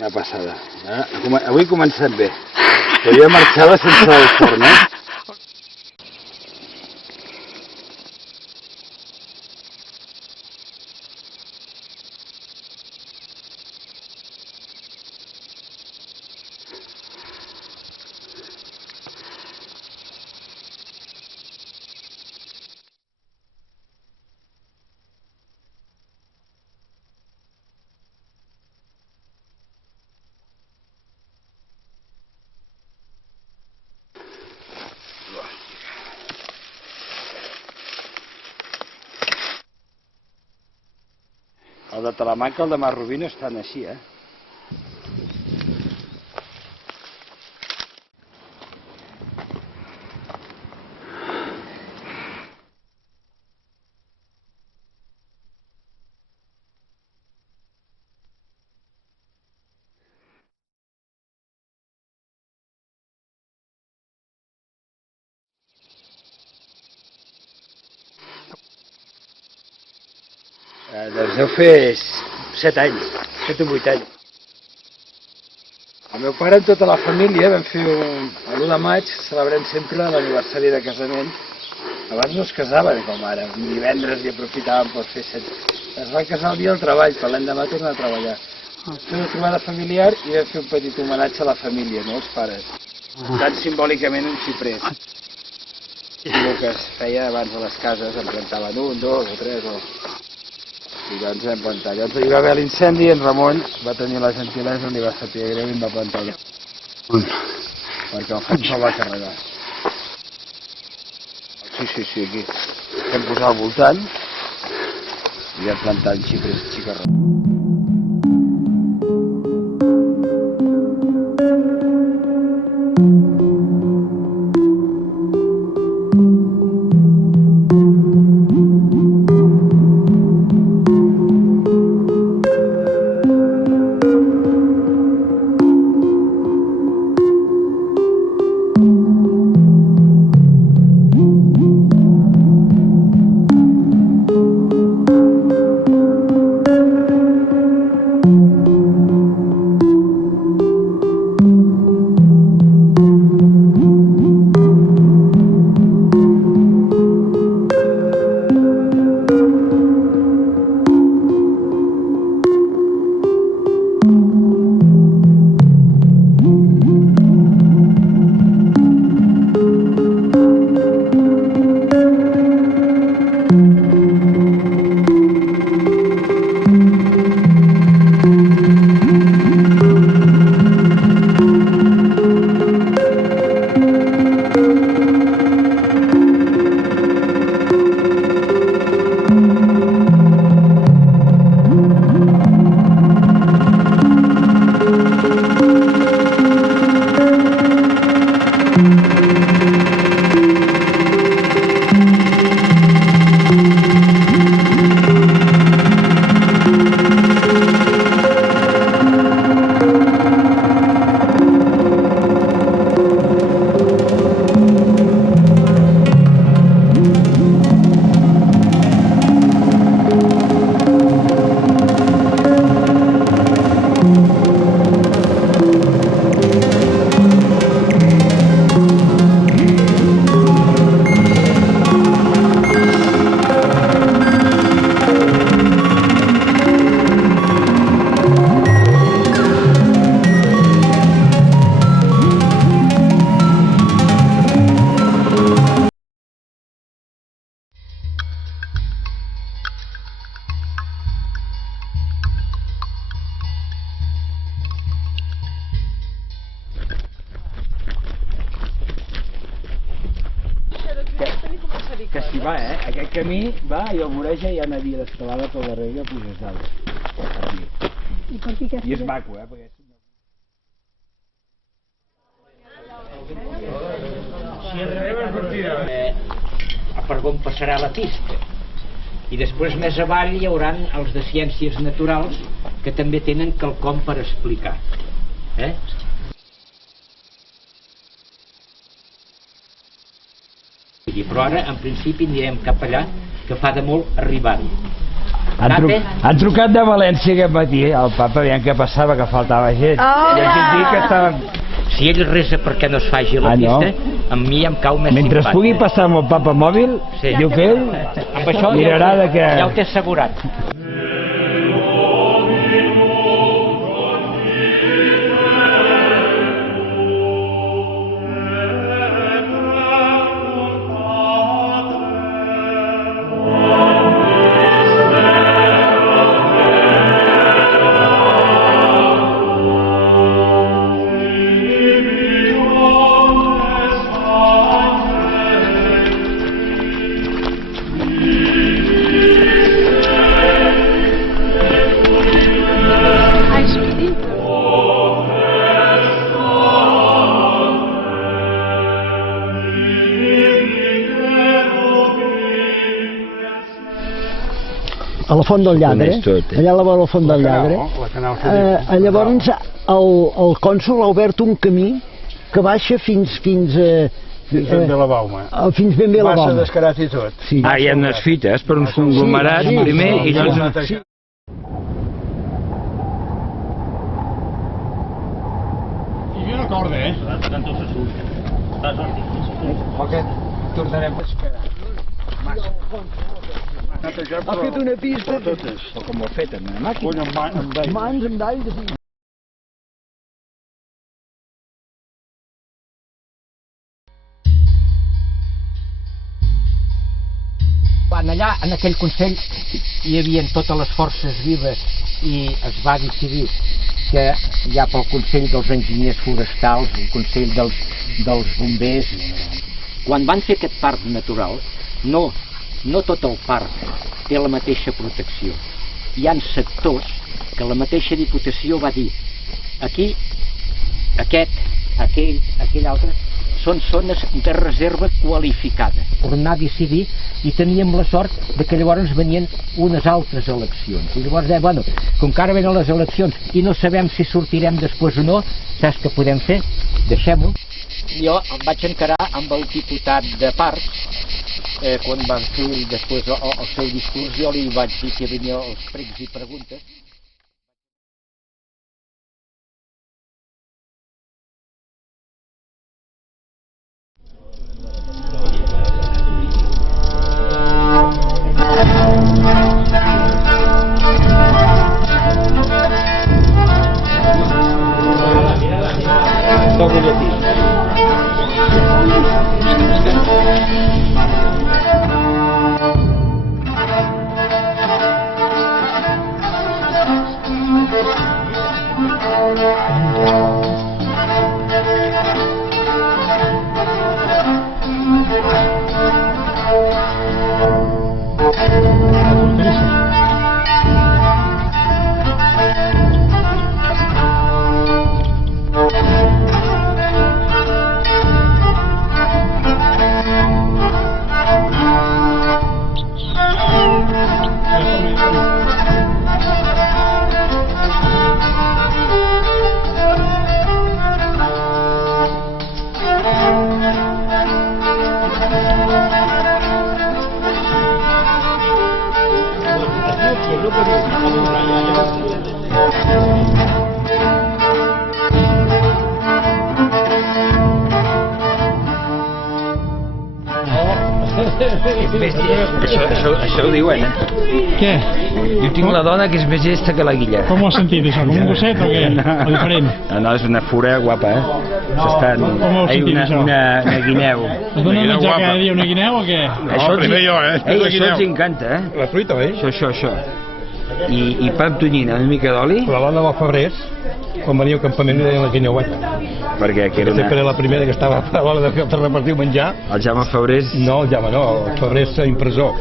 Una passada. Avui comencem bé. Però jo marxava sense el forn, eh? El de Talamanca i el de Marrubino estan així, eh? Doncs deu fer 7 anys, 7 o 8 anys. El meu pare amb tota la família vam fer l'1 de maig, celebrem sempre l'aniversari de casament. Abans no es casaven com ara, un divendres i aprofitàvem per fer 7. Es van casar el dia del treball, però l'endemà tornar a treballar. Vam fer una trobada familiar i vam fer un petit homenatge a la família, no als pares. Tant simbòlicament un xiprer. El que es feia abans a les cases, en plantaven 1, 2 o 3 i doncs vam plantar. Llavors hi va haver l'incendi i en Ramon va tenir la gentilesa, li va saber greu i em va plantar allà. Perquè el foc se'l va carregar. Sí, aquí. Vam posar al voltant i vam plantar en xipres xicarrons. Que s'hi va, Aquest camí va i el voreja i hi ha una via d'escalada pel darrere, puges dalt. I és maco, perquè... Per on passarà la pista. I després més avall hi haurà els de ciències naturals que també tenen quelcom per explicar. Però ara, en principi, anirem cap allà, que fa de molt arribar-hi. Han trucat de València aquest matí, el papa, veient què passava, que faltava gent. I aquí dic que estava... Si ell resa perquè no es faci la pista, a mi em cau més Mentre simpàtic. pugui passar amb el papa mòbil, diu que ell amb això mirarà de que... Ja ho té assegurat. A la Font del Lladre, allà a la vora la Font del Lladre, llavors el cònsol ha obert un camí que baixa fins ben bé la Bauma. Fins ben bé la Bauma. Massa descarat i tot. Hi ha unes fites per uns conglomerats primer i llavors... I una corda, Ok, tornarem a esperar. Ha fet una pista... O com ho ha fet, amb una màquina. Mans amb d'aire. Allà, en aquell Consell, hi havia totes les forces vives i es va decidir que ja pel Consell dels Enginyers Forestals, el Consell dels Bombers, quan van fer aquest parc natural, no tot el parc té la mateixa protecció. Hi ha sectors que la mateixa Diputació va dir aquí, aquest, aquell altre, són zones de reserva qualificada. Tornar a decidir i teníem la sort de que llavors venien unes altres eleccions. I llavors deia, bueno, com que ara venen les eleccions i no sabem si sortirem després o no, saps què podem fer? Deixem-ho. Jo em vaig encarar amb el diputat de Parcs, quan van fer després el seu discurs, jo li vaig dir que venia els pregs i preguntes. Això ho diuen, Què? Jo tinc la dona que és més llesta que la guilla. Com ho has sentit, això? Com un gosset o què? O diferent? No, és una fura guapa, S'estan... Com ho has sentit, això? Una guineu. Es dona a menjar cada dia una guineu o què? No, primer jo, Això els encanta, La fruita, oi? Això. I pa amb tonyina, una mica d'oli. La dona del Febrers, quan venia al campament, li deien la guineueta. Perquè que era Sempre era la primera que estava a l'hora de repartir menjar. El Jaume Febrers... No, el Jaume no, el Febrers impressor.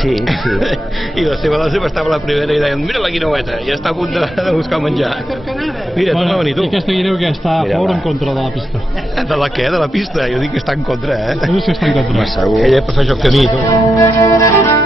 Sí. I la seva dona sempre estava la primera i deien, mira la guineueta, ja està a punt de buscar menjar. Mira, Bueno, no venir tu. I aquesta guineu que està a favor o en contra de la pista? De la què? De la pista? Jo dic que està en contra, Tu dius que està en contra. Segur. Ella prefereix el camí, tu.